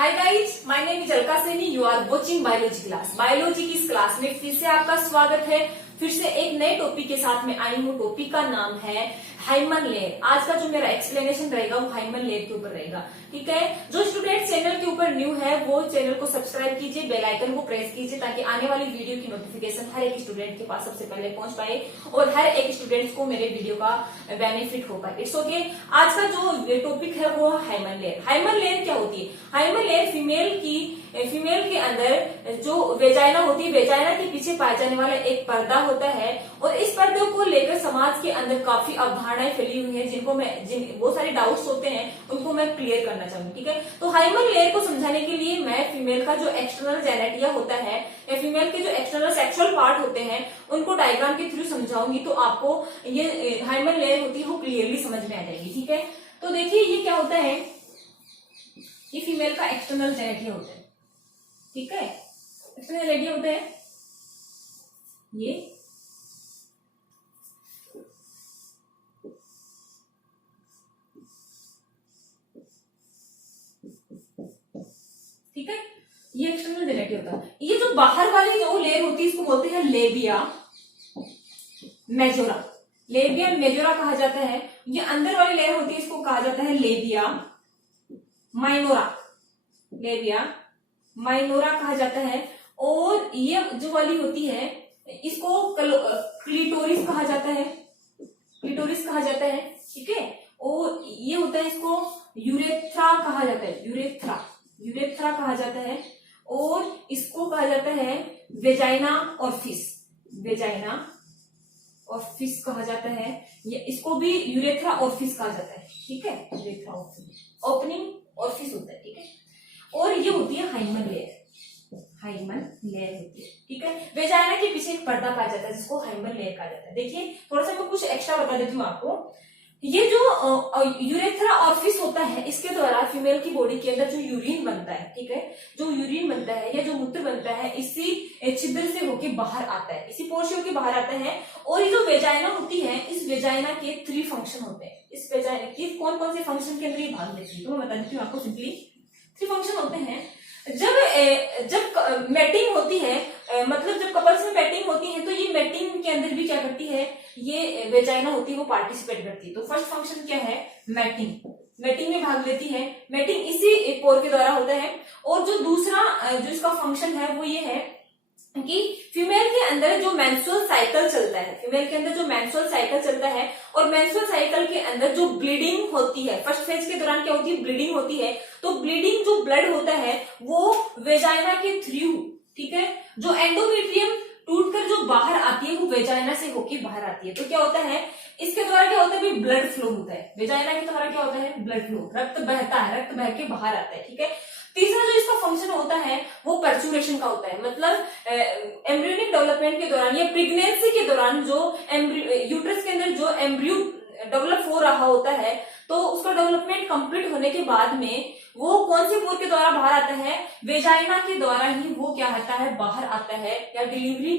Hi guys, my name is Alka Saini. You are watching biology class. Biology की इस class में फिर से आपका स्वागत है। फिर से एक नए टॉपिक के साथ में आई हूँ। टॉपिक का नाम है हाइमन लेयर। आज का जो मेरा एक्सप्लेनेशन रहेगा वो हाइमन लेयर के ऊपर रहेगा। ठीक है, जो स्टूडेंट चैनल के ऊपर न्यू है वो चैनल को सब्सक्राइब कीजिए, बेल आइकन को प्रेस कीजिए ताकि आने वाली वीडियो की नोटिफिकेशन हर एक स्टूडेंट के पास सबसे पहले पहुंच पाए और हर एक स्टूडेंट को मेरे वीडियो का बेनिफिट हो पाए। It's okay. आज का जो टॉपिक है वो हाइमन लेयर। हाइमन लेयर क्या होती है? हाइमन लेयर फीमेल के अंदर जो वेजाइना होती है, वेजाइना के पीछे पाया जाने वाला एक पर्दा होता है और इस पर्दे को लेकर समाज के अंदर काफी अवधारणाएं फैली हुई हैं जिन बहुत सारे डाउट्स होते हैं उनको मैं क्लियर करना चाहूंगी। ठीक है, तो हाइमन लेयर को समझाने के लिए मैं फीमेल का जो एक्सटर्नल जेनेटिया होता है या फीमेल के जो एक्सटर्नल सेक्सुअल पार्ट होते हैं उनको डायग्राम के थ्रू समझाऊंगी, तो आपको ये हाइमन लेयर होती है वो क्लियरली समझ में आ जाएगी। ठीक है, तो देखिए ये क्या होता है, ये फीमेल का एक्सटर्नल जेनेटिया होता है। ठीक है, एक्सटर्नल जेनेटिया होता है ये। ठीक है, ये एक्सटर्नल जेनेटिया होता है। ये जो बाहर वाली जो लेयर होती है इसको बोलते हैं लेबिया मेजोरा। लेबिया मेजोरा कहा जाता है। ये अंदर वाली लेयर होती है इसको कहा जाता है लेबिया माइनोरा। लेबिया माइनोरा कहा जाता है। और ये जो वाली होती है इसको क्लिटोरिस कहा जाता है। क्लिटोरिस कहा जाता है। ठीक है, और ये होता है इसको यूरेथ्रा कहा जाता है। यूरेथ्रा कहा जाता है। और इसको कहा जाता है वेजाइना और फिस। वेजाइना और फिस कहा जाता है। ये इसको भी यूरेथ्रा और फिस कहा जाता है। ठीक है, यूरेथ्रा और फिस, ओपनिंग और फिस होता है। ठीक है, और ये होती है हाइमन लेयर। हाइमन लेयर होती है। ठीक है, वेजाइना के पीछे एक पर्दा पाया जाता है जिसको हाइमन लेयर कहा जाता है। देखिए थोड़ा सा मैं कुछ एक्स्ट्रा बता देती हूँ आपको। ये जो यूरेथ्रा और फिस होता है इसके द्वारा फीमेल की बॉडी के अंदर जो यूरिन बनता है, ठीक है, जो यूरिन बनता है या जो मूत्र बनता है इसी छिद्र से होके बाहर आता है, इसी पोर से होके बाहर आता है। और ये जो वेजाइना होती है इस वेजाइना के 3 फंक्शन होते हैं। इस वेजाइना के कौन कौन से फंक्शन के अंदर ये भाग लेती है तो मैं बता देती हूँ आपको। सिंपली 3 फंक्शन होते हैं। जब मैटिंग होती है, मतलब जब कपल्स में मैटिंग होती है तो ये मैटिंग के अंदर भी क्या करती है, ये वेजाइना होती है वो पार्टिसिपेट करती है। तो फर्स्ट फंक्शन क्या है, मैटिंग में भाग लेती है। मैटिंग इसी पोर के द्वारा होता है। और जो दूसरा जो इसका फंक्शन है वो ये है कि फीमेल के अंदर जो मेंस्ट्रुअल साइकिल चलता है, फीमेल के अंदर जो मेंस्ट्रुअल साइकिल चलता है और मेंस्ट्रुअल साइकिल के अंदर जो ब्लीडिंग होती है, फर्स्ट फेज के दौरान क्या होती है, ब्लीडिंग होती है। तो ब्लीडिंग जो ब्लड होता है वो वेजाइना के थ्रू, ठीक है, जो एंडोमेट्रियम टूटकर जो बाहर आती है वो वेजाइना से होके बाहर आती है। तो क्या होता है, इसके द्वारा क्या होता है, ब्लड फ्लो होता है। वेजाइना के द्वारा क्या होता है, ब्लड फ्लो, रक्त बहता है, रक्त बह के बाहर आता है। ठीक है, तीसरा जो इसका फंक्शन होता है वो पर्चुरेशन का होता है। मतलब एम्ब्रियोनिक डेवलपमेंट के दौरान या प्रेगनेंसी के दौरान जो यूट्रस के अंदर जो एम्ब्रियो डेवलप हो रहा होता है तो उसका डेवलपमेंट कंप्लीट होने के बाद में वो कौन से पोर के द्वारा बाहर आता है, वेजाइना के द्वारा ही वो क्या होता है, बाहर आता है। या डिलीवरी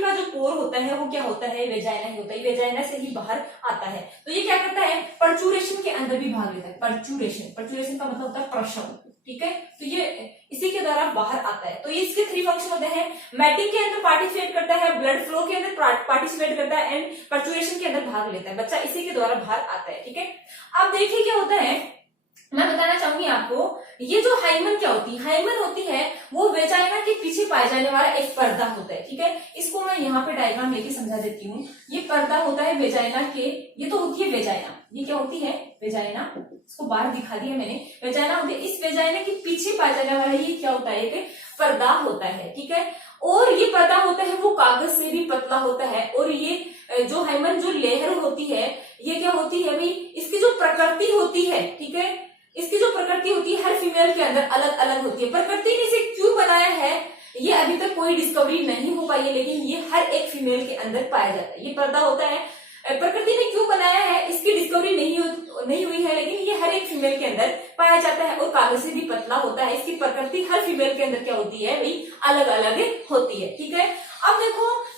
का जो पोर होता है वो क्या होता है, वेजाइना ही होता है, वेजाइना से ही बाहर आता है। तो ये क्या करता है, पर्चुरेशन के अंदर भी भाग लेता है। पर्चुरेशन का मतलब होता है प्रसव। ठीक है, तो ये इसी के द्वारा बाहर आता है। तो ये इसके 3 फंक्शन होते हैं। मैटिंग के अंदर पार्टिसिपेट करता है, ब्लड फ्लो के अंदर पार्टिसिपेट करता है एंड पर्चुरेशन के अंदर भाग लेता है। बच्चा इसी के द्वारा बाहर आता है। ठीक है, अब देखिए क्या होता है, मैं बताना चाहूंगी आपको, ये जो हाइमन क्या होती है, हाइमन होती है वो वेजाइना के पीछे पाया जाने वाला एक पर्दा होता है। ठीक है, इसको मैं यहाँ पे डायग्राम लेके समझा देती हूँ। ये पर्दा होता है वेजाइना के, ये तो होती है वेजाइना, ये क्या होती है, वेजाइना, इसको बाहर दिखा दिया मैंने, वेजाइना होती है। इस वेजाइना के पीछे पाया जाने वाला ये क्या होता है, एक पर्दा होता है। ठीक है, और ये पर्दा होता है वो कागज से भी पतला होता है। और ये जो हाइमन जो लेयर होती है ये क्या होती है भाई, इसकी जो प्रकृति होती है, ठीक है, इसकी जो प्रकृति होती है हर फीमेल के अंदर अलग अलग होती है। प्रकृति ने इसे क्यों बनाया है ये अभी तक कोई डिस्कवरी नहीं हो पाई है, लेकिन ये हर एक फीमेल के अंदर पाया जाता है। ये पर्दा होता है, प्रकृति ने क्यों बनाया है इसकी डिस्कवरी नहीं हुई है, लेकिन ये हर एक फीमेल के अंदर पाया जाता है और कागज से भी पतला होता है। इसकी प्रकृति हर फीमेल के अंदर क्या होती है भाई, अलग अलग होती है। ठीक है, अब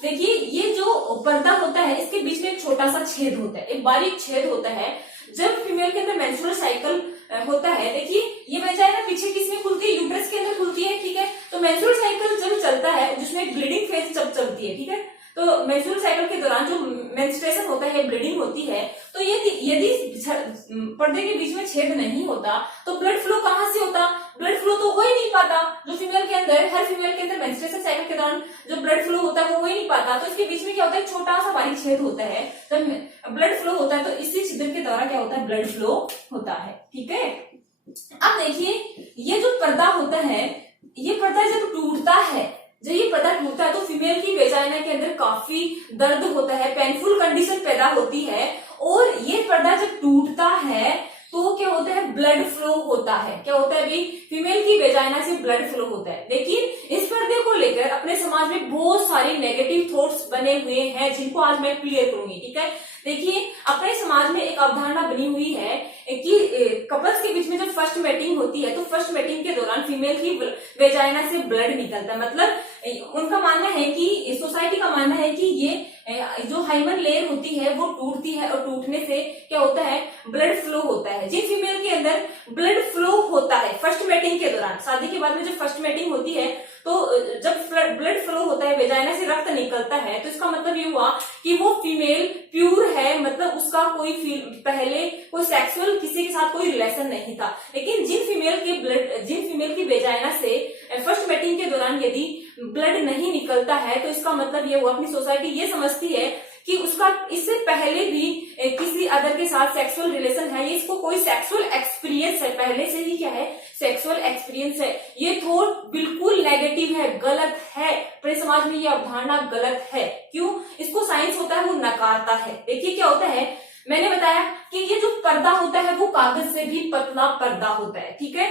देखिए ये जो पर्दा होता है इसके बीच में एक छोटा सा छेद होता है, एक बारीक छेद होता है जब फीमेल के अंदर मेंस्ट्रुअल साइकिल होता है, देखिए ये वेजाइना पीछे किसमें खुलती है, यूट्रस के अंदर खुलती है, ठीक है। तो मेंस्ट्रुअल साइकिल जब चलता है जिसमें ब्लीडिंग फेज जब चलती है, ठीक है, तो मेंस्ट्रुअल साइकिल के दौरान जो मेंस्ट्रुएशन होता है, ब्लीडिंग होती है, तो यदि पर्दे के बीच में छेद नहीं होता तो ब्लड फ्लो कहां से होता, ब्लड फ्लो तो हो ही नहीं पाता। जो फीमेल के अंदर, हर फीमेल के अंदर मेंस्ट्रुएशन साइकिल के दौरान जो ब्लड फ्लो होता है वो हो ही नहीं पाता, तो इसके बीच में क्या होता है, छोटा सा बारीक छेद होता है, जब ब्लड फ्लो होता है तो इसी छिद्र के द्वारा क्या होता है, ब्लड फ्लो होता है, ठीक है। अब देखिए ये जो पर्दा होता है, ये पर्दा जब टूटता है, जब ये पर्दा टूटता है तो फीमेल की वेजाइना के अंदर काफी दर्द होता है, पेनफुल कंडीशन पैदा होती है, और ये पर्दा जब टूटता है तो क्या होता है, ब्लड फ्लो होता है। क्या होता है अभी, फीमेल की वेजाइना से ब्लड फ्लो होता है। लेकिन इस पर्दे को लेकर अपने समाज में बहुत सारी नेगेटिव थॉट्स बने हुए हैं, जिनको आज मैं क्लियर करूंगी, ठीक है। देखिए अपने समाज में एक अवधारणा बनी हुई है कि कपल्स के बीच में जब फर्स्ट मैटिंग होती है तो फर्स्ट मैटिंग के दौरान फीमेल की वेजाइना से ब्लड निकलता है। मतलब उनका मानना है कि, सोसाइटी का मानना है कि ये जो हाइमन लेयर होती है वो टूटती है, और टूटने से क्या होता है, ब्लड फ्लो होता है। जिन फीमेल के अंदर ब्लड फ्लो होता है फर्स्ट मैटिंग के दौरान, शादी के बाद में जब फर्स्ट मैटिंग होती है तो जब ब्लड फ्लो होता है, वेजाइना से रक्त निकलता है, तो इसका मतलब ये हुआ कि वो फीमेल प्योर है, मतलब उसका कोई पहले कोई सेक्सुअल किसी के साथ कोई रिलेशन नहीं था। लेकिन जिन फीमेल की वेजाइना से फर्स्ट मैटिंग के दौरान यदि ब्लड नहीं निकलता है, तो इसका मतलब ये हुआ, अपनी सोसाइटी ये समझती है कि उसका इससे पहले भी किसी अदर के साथ सेक्सुअल रिलेशन है, ये इसको कोई सेक्सुअल एक्सपीरियंस है, पहले से ही क्या है, सेक्सुअल एक्सपीरियंस है। ये थॉट बिल्कुल नेगेटिव है, गलत है। पूरे समाज में ये अवधारणा गलत है। क्यों? इसको साइंस होता है वो नकारता है। देखिए क्या होता है, मैंने बताया कि ये जो पर्दा होता है वो कागज से भी पतला पर्दा होता है, ठीक है,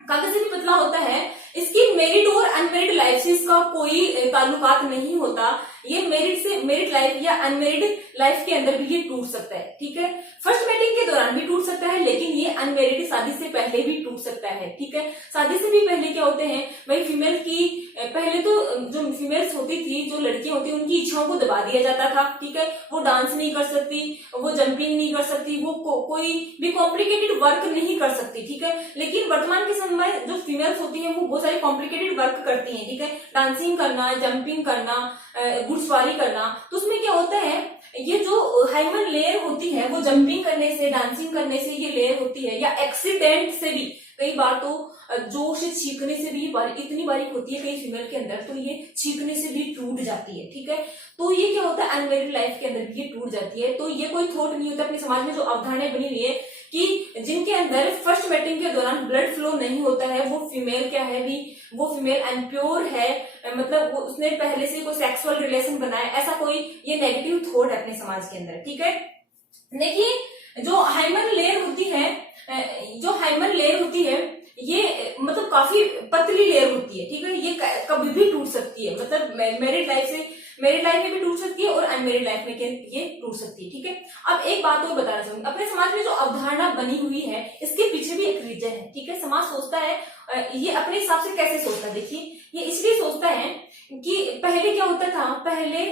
कागज से भी पतला होता है। इसकी मेरिड और अनमेरिड लाइफ से इसका कोई ताल्लुकात नहीं होता। ये मेरिड लाइफ या अनमेरिड लाइफ के अंदर भी ये टूट सकता है, ठीक है। फर्स्ट मैटिंग के दौरान भी टूट सकता है, लेकिन ये अनमेरिड शादी से पहले भी टूट सकता है, ठीक है। शादी से भी पहले क्या होते हैं भाई, फीमेल की पहले तो जो फीमेल्स होती थी, जो लड़कियां होती, उनकी इच्छाओं को दबा दिया जाता था, ठीक है। वो डांस नहीं कर सकती, वो जंपिंग नहीं कर सकती, वो कोई भी कॉम्प्लिकेटेड वर्क नहीं कर सकती, ठीक है। लेकिन वर्तमान के समय जो फीमेल्स होती है वो बहुत सारी कॉम्प्लिकेटेड वर्क करती है, ठीक है। डांसिंग करना, जंपिंग करना, घुड़सवारी करना। तो उसमें क्या होता है, ये जो हाइमन लेयर होती है वो जंपिंग करने से, डांसिंग करने से ये लेयर होती है, या एक्सीडेंट से भी, कई बार तो जोर से छींकने से भी इतनी बारीक होती है कई फीमेल के अंदर, तो ये छींकने से भी टूट जाती है, ठीक है। तो ये क्या होता है, अनमेरिड लाइफ के अंदर भी ये टूट जाती है। तो ये कोई थॉट नहीं होता। अपने समाज में जो अवधारणाएं बनी हुई है कि जिनके अंदर फर्स्ट मैटिंग के दौरान ब्लड फ्लो नहीं होता है, वो फीमेल क्या है भी, वो फीमेल अनप्योर है, मतलब वो उसने पहले से कोई सेक्सुअल रिलेशन बनाया, ऐसा कोई ये नेगेटिव थॉट है अपने समाज के अंदर, ठीक है। देखिए जो हाइमन लेयर होती है ये मतलब काफी पतली लेयर होती है, ठीक है। ये कभी भी टूट सकती है, मतलब मैरिड लाइफ में भी टूट सकती है और अनमेरिड लाइफ में ये टूट सकती है, ठीक है। अब एक बात और बताना चाहूंगी, अपने समाज में जो अवधारणा बनी हुई है इसके पीछे भी एक रीजन है, ठीक है। समाज सोचता है, ये अपने हिसाब से कैसे सोचता है, देखिए ये इसलिए सोचता है कि पहले क्या होता था, पहले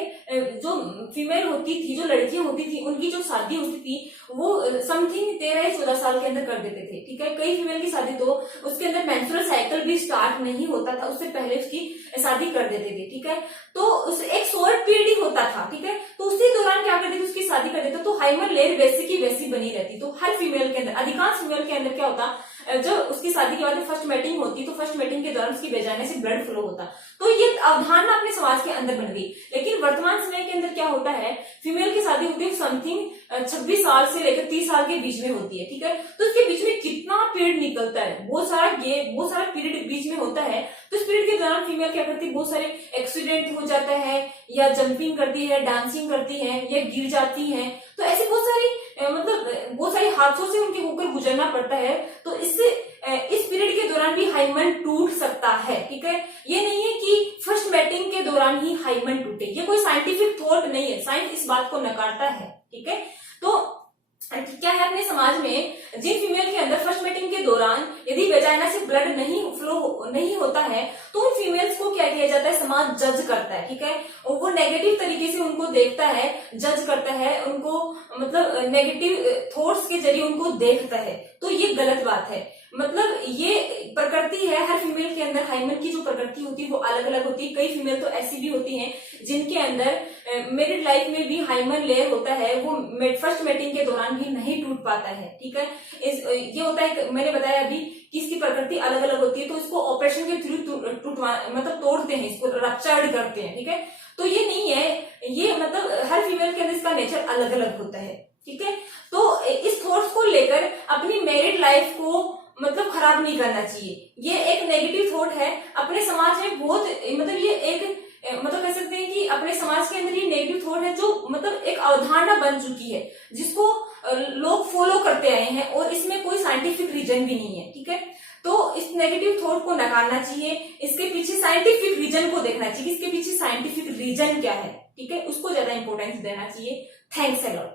जो फीमेल होती थी, जो लड़कियां होती थी, उनकी जो शादी होती थी वो समथिंग 13 या 14 साल के अंदर कर देते थे, ठीक है। कई फीमेल की शादी तो उसके अंदर मेंस्ट्रुअल साइकिल भी स्टार्ट नहीं होता था, उससे पहले उसकी शादी कर देते थे, ठीक है। तो उस एक शॉर्ट पीरियड ही होता था, ठीक है। तो उसी दौरान क्या करते थे, उसकी शादी कर देते, तो हाइमन लेयर वैसी की वैसी बनी रहती। तो हर फीमेल के अंदर, अधिकांश फीमेल के अंदर क्या होता, जब उसकी शादी के बाद में फर्स्ट मैटिंग होती, तो फर्स्ट मैटिंग के दौरान उसकी वेजाइना से ब्लड फ्लो होता। तो ये अवधारणा अपने समाज के अंदर बन गई। लेकिन वर्तमान समय के अंदर क्या होता है, फीमेल की शादी होती है समथिंग 26 साल से लेकर 30 साल के बीच में होती है, ठीक है। तो इसके बीच में कितना पीरियड निकलता है, बहुत सारा पीरियड बीच में होता है। तो इस पीरियड के दौरान फीमेल क्या करती है, बहुत सारे एक्सीडेंट हो जाता है, या जंपिंग करती है, डांसिंग करती है, या गिर जाती है। तो ऐसे बहुत सारे हादसों से उनके होकर गुजरना पड़ता है। तो इससे इस पीरियड के दौरान भी हाइमन टूट सकता है, ठीक है। ये नहीं है कि फर्स्ट मैटिंग के दौरान ही हाइमन टूटे, ये कोई साइंटिफिक थॉट नहीं है, साइंस इस बात को नकारता है, ठीक है। तो क्या है, अपने समाज में जिन फीमेल के अंदर फर्स्ट मैटिंग के दौरान यदि वेजाइना से ब्लड नहीं फ्लो नहीं होता है, तो उन फीमेल्स को क्या किया जाता जाता है, समाज जज करता है, ठीक है, और वो नेगेटिव तरीके से उनको देखता है, जज करता है उनको, मतलब नेगेटिव थॉट्स के जरिए उनको देखता है, तो ये गलत बात है। मतलब ये प्रकृति है, हर फीमेल के अंदर हाइमन की जो प्रकृति होती है वो अलग अलग होती है। कई फीमेल तो ऐसी भी होती हैं जिनके अंदर मैरिड लाइफ में भी हाइमन लेयर होता है, वो फर्स्ट मेटिंग के दौरान भी नहीं टूट पाता है, ठीक है। ये होता है, मैंने बताया अभी कि इसकी प्रकृति अलग अलग होती है, तो इसको ऑपरेशन के थ्रू मतलब तोड़ते हैं, इसको रप्चर्ड करते हैं, ठीक है। तो ये नहीं है, ये मतलब हर फीमेल के अंदर इसका नेचर अलग अलग होता है, ठीक है। तो इस थॉट्स को लेकर अपनी मैरिड लाइफ को मतलब खराब नहीं करना चाहिए। ये एक नेगेटिव थॉट है, अपने समाज में बहुत, मतलब ये एक मतलब कह सकते हैं कि अपने समाज के अंदर ये नेगेटिव थॉट है जो मतलब एक अवधारणा बन चुकी है, जिसको लोग फॉलो करते आए हैं, और इसमें कोई साइंटिफिक रीजन भी नहीं है, ठीक है। तो इस नेगेटिव थॉट को नकारना चाहिए, इसके पीछे साइंटिफिक रीजन को देखना चाहिए, इसके पीछे साइंटिफिक रीजन क्या है, ठीक है, उसको ज्यादा इंपॉर्टेंस देना चाहिए। Thanks a lot.